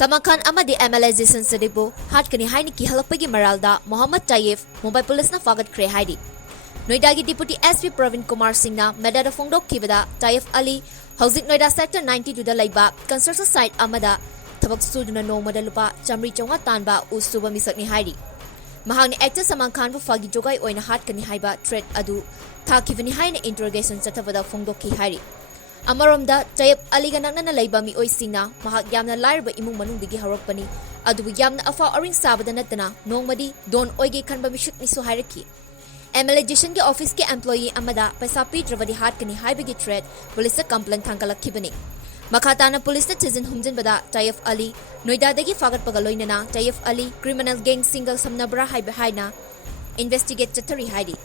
Salman Amadi MLA Zeeshan Siddique Hatkani haini Kihalkpagi Maralda Mohammad Tayyab Mobile Police na Phagatkhare haidi. Noida gi Deputy SP Pravin Kumar Singh na medada fongdok kibada Tayyab Ali Housing Noida Sector 92 da laiba construction site amada thabak suduna nomada lupa chamri chonga tanba usuba misakni haidi. Mahangni actor Salman bu fagi jogai oina Hatkani haiba threat adu thakivani haina interrogation chathabada fongdok ki haidi. Amaromda Tayyab Ali ganakna na laiba mi oisingna mahak yamna lairba imung manungdigi haropani adubu yamna afa oring sabada natana nongmadi don oige khanba mishuk ni so hairaki MLA Zeeshan ke office ke employee amada paisa pitravadi Hatkani haibagi threat police complaint thankalakibani makhatana police thizin humjin bada Tayyab Ali Noida dagi Phagatkhare loinana Tayyab Ali criminal gang single samnabra haiba haina investigate chatari haidi